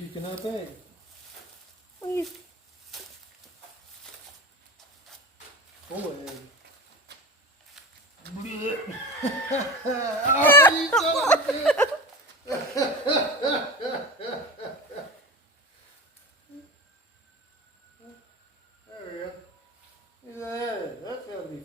Puking up eggs. Well, you, Full of eggs. Oh, you son of a bitch. There we go. Look at that. That's gotta be